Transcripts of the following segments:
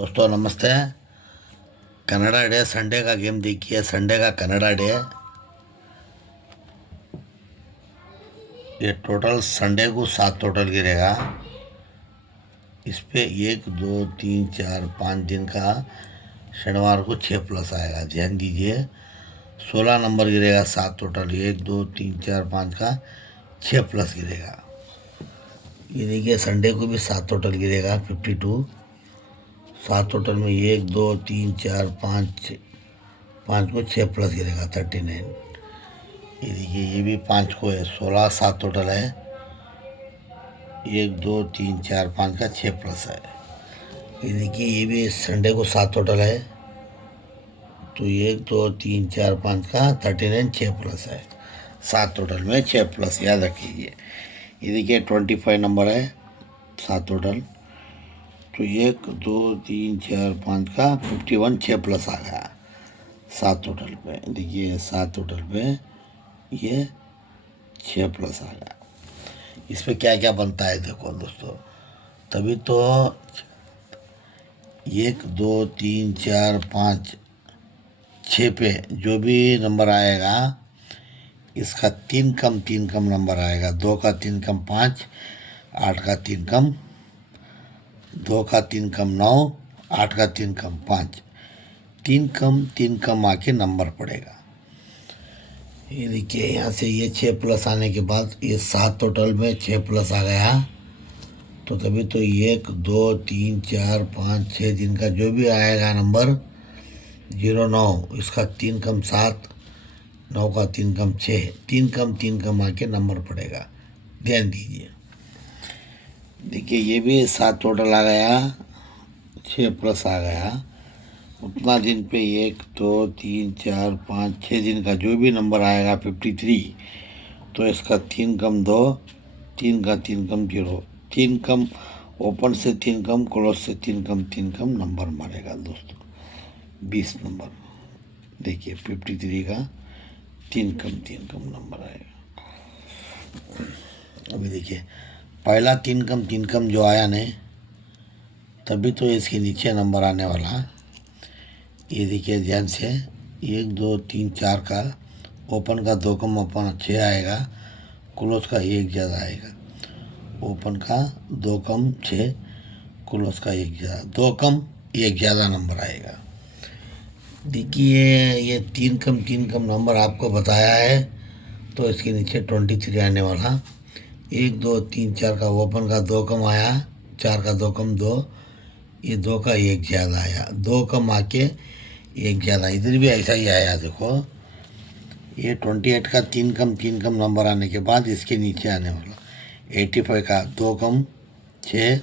दोस्तों नमस्ते। Canada day Sunday का गेम देखिए। संडे का कनाडा डे। ये टोटल संडे को 7 टोटल गिरेगा। इस पे 1 2 3 4 5 दिन का शनिवार को 6 प्लस आएगा। ध्यान दीजिए 16 नंबर गिरेगा। 7 टोटल 1 2 3 4 5 का 6 प्लस गिरेगा। ये देखिए संडे को भी 7 टोटल गिरेगा 52। 7 टोटल में 1 2 3 4 5 5 को 6 प्लस गिरेगा 39। ये देखिए ये भी 5 को है 16। 7 टोटल है 1 2 3 4 5 का 6 प्लस है। ये देखिए ये भी संडे को 7 टोटल है तो 1 2 3 4 5 का 39 6 प्लस है। 7 टोटल में 6 प्लस याद रखिए। ये देखिए 25 नंबर है 7 टोटल तो 1 2 3 4 5 का 51 6 प्लस आ गया 7 टोटल पे। देखिए 7 टोटल पे ये 6 प्लस आ गया। इस पे क्या क्या बनता है देखो दोस्तों। तभी तो 1 2 3 4 5 6 पे जो भी नंबर आएगा इसका 3 कम नंबर आएगा। 2 का 3 कम 5, 8 का 3 कम, 2 का 3 कम 9, 8 का 3 कम 5, 3 कम आके नंबर पड़ेगा। ये देखिए यहाँ से ये 6 प्लस आने के बाद ये 7 टोटल में 6 प्लस आ गया। तो तभी तो 1 2 3 4 5 6 दिन का जो भी आएगा नंबर 0 9, इसका 3 कम 7, 9 का 3 कम 6, 3 कम आके नंबर पड़ेगा। ध्यान दीजिए। देखिए ये भी 7 टोटल आ गया 6 प्लस आ गया। उतना दिन पे 1 2 3 4 5 6 दिन का जो भी नंबर आएगा 53 तो इसका 3 कम 2, 3 का 3 कम 0, 3 कम ओपन से 3 कम क्लोज से 3 कम नंबर मारेगा दोस्तों 20 नंबर। देखिए 53 का 3 कम नंबर आएगा। अभी देखिए पहला 3 कम जो आया नहीं तभी तो इसके नीचे नंबर आने वाला। ये देखिए ध्यान से 1 2 3 4 का ओपन का 2 कम ओपन 6 आएगा, क्लोज का 1 ज़्यादा आएगा। ओपन का 2 कम 6, क्लोज का 1 ज़्यादा, 2 कम 1 ज़्यादा नंबर आएगा। देखिए ये 3 कम नंबर आपको बताया है तो इसके नीचे 23 आने वाला। 1 2 3 4 का ओपन का 2 कम आया, 4 का 2 कम 2, ये 2 का 1 ज़्यादा आया, 2 कम आके 1 ज़्यादा। इधर भी ऐसा ही आया देखो। ये 28 का 3 कम नंबर आने के बाद इसके नीचे आने वाला 85 का 2 कम 6,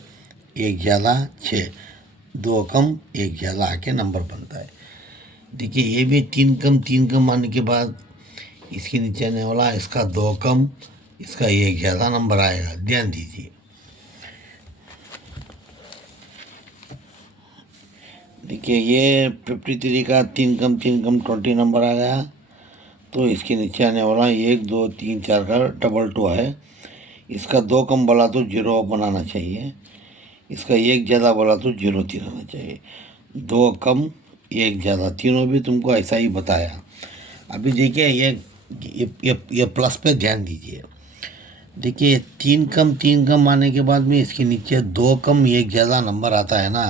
1 ज़्यादा 6, 2 कम 1 ज़्यादा आके नंबर बनता है। देखिए ये भी 3 कम आने के बाद इसके नीचे आने वाला इसका 2 कम, इसका 1 ज़्यादा नंबर आएगा। ध्यान दीजिए। देखिए ये 53 का 3 कम 20 नंबर आ गया तो इसके नीचे आने वाला 1 2 3 4 का 2 है। इसका 2 कम बोला तो 0 बनाना चाहिए, इसका 1 ज़्यादा बोला तो 0 3 आना चाहिए। 2 कम 1 ज़्यादा तीनों भी तुमको ऐसा ही बताया। अभी देखिए ये प्लस पे ध्यान दीजिए। देखिए 3 कम आने के बाद में इसके नीचे 2 कम 1 ज़्यादा नंबर आता है ना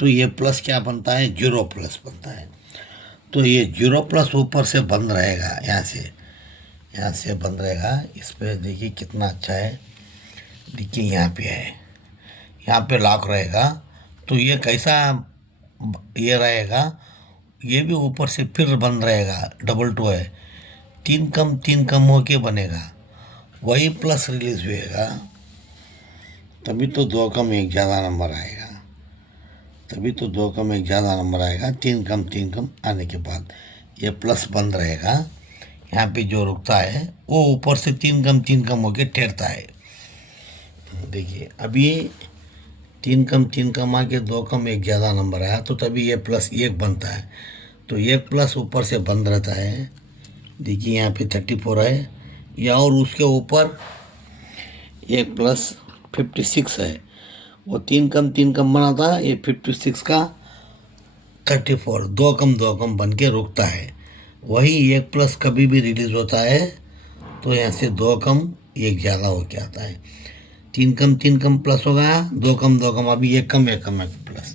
तो ये प्लस क्या बनता है 0 प्लस बनता है। तो ये 0 प्लस ऊपर से बंद रहेगा, यहाँ से बंद रहेगा। इस पर देखिए कितना अच्छा है। देखिए यहाँ पे है, यहाँ पे लॉक रहेगा तो ये कैसा ये रहेगा, ये भी ऊपर से फिर बंद रहेगा। 2 है 3 कम होके बनेगा, वही प्लस रिलीज हुएगा तभी तो 2 कम 1 ज़्यादा नंबर आएगा। तभी तो 2 कम 1 ज़्यादा नंबर आएगा। 3 कम आने के बाद ये प्लस बंद रहेगा। यहाँ पे जो रुकता है वो ऊपर से 3 कम होके ठहरता है। देखिए अभी 3 कम आके 2 कम 1 ज़्यादा नंबर आया तो तभी ये प्लस 1 बनता है। तो 1 प्लस ऊपर से बंद रहता है। देखिए यहाँ पे 34 है या और उसके ऊपर 1 प्लस 56 है, वो 3 कम बना था, ये 56 का 34, 2 कम बन के रुकता है। वही 1 प्लस कभी भी रिलीज होता है तो यहाँ से 2 कम 1 ज़्यादा होके आता है। 3 कम प्लस हो गया, 2 कम, अभी 1 कम 1 प्लस।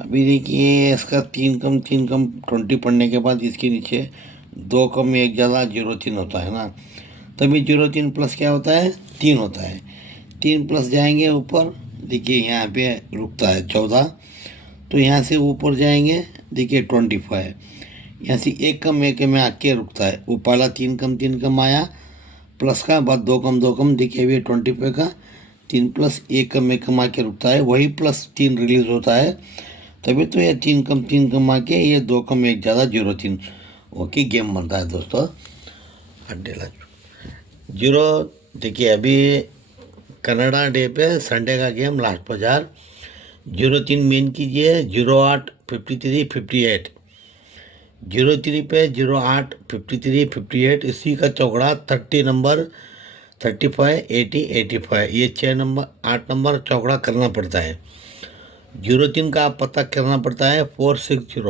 अभी देखिए इसका 3 कम 20 पढ़ने के बाद इसके नीचे 2 कम 1 ज़्यादा 0 3 होता है ना, तभी 0 3 प्लस क्या होता है 3 होता है। 3 प्लस जाएंगे ऊपर, देखिए यहाँ पे रुकता है 14, तो यहाँ से ऊपर जाएंगे, देखिए 25, यहाँ से 1 कम 1 में आके रुकता है। वो पहला 3 कम आया प्लस का, बाद 2 कम देखिए अभी 25 का 3 प्लस 1 कम आके रुकता है, वही प्लस 3 रिलीज होता है, तभी तो ये 3 कम आके ये 2 कम 1 ज़्यादा 0 3 ओके गेम बनता है दोस्तों। अड्डेला 0 देखिए अभी कनाडा डे पे संडे का गेम लास्ट बाजार 0 3 मेन कीजिए, 0 8 53 58, 0 3 पे 0 8 53 58, इसी का चौकड़ा 30 नंबर 35 80 85, ये 8 नंबर चौकड़ा करना पड़ता है। 0 3 का आप पता करना पड़ता है 460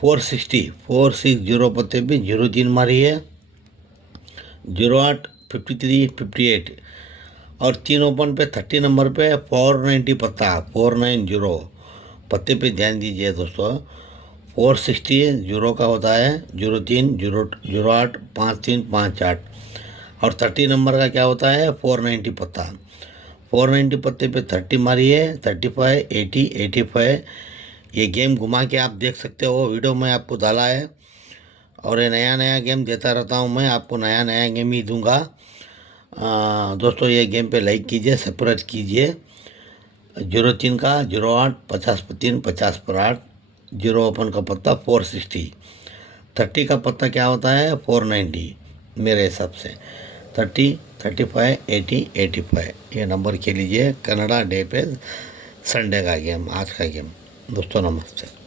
460 पत्ते पे 0 3 मारिए, 0 8 53 58, और 3 ओपन पे 30 नंबर पे 490 पत्ता 490 पत्ते पे ध्यान दीजिए दोस्तों। 460 0 का होता है 0 3 0 8 5 3 5 8, और 30 नंबर का क्या होता है 490 पत्ता। 490 पत्ते पे 30 मारिए, 35 80 85, ये गेम घुमा के आप देख सकते हो, वीडियो में आपको डाला है। और ये नया गेम देता रहता हूँ मैं, आपको नया गेम ही दूंगा। दोस्तों ये गेम पे लाइक कीजिए, सब्सक्राइब कीजिए। 0 3 का 0 8 50 पर 3 50 पर 8, 0 ओपन का पत्ता 460, 30 का पत्ता क्या होता है 490 मेरे हिसाब से, 30 35 80 85, ये नंबर खेल लीजिए। कनाडा डे पे संडे का गेम, आज का गेम दोस्तों। नमस्ते।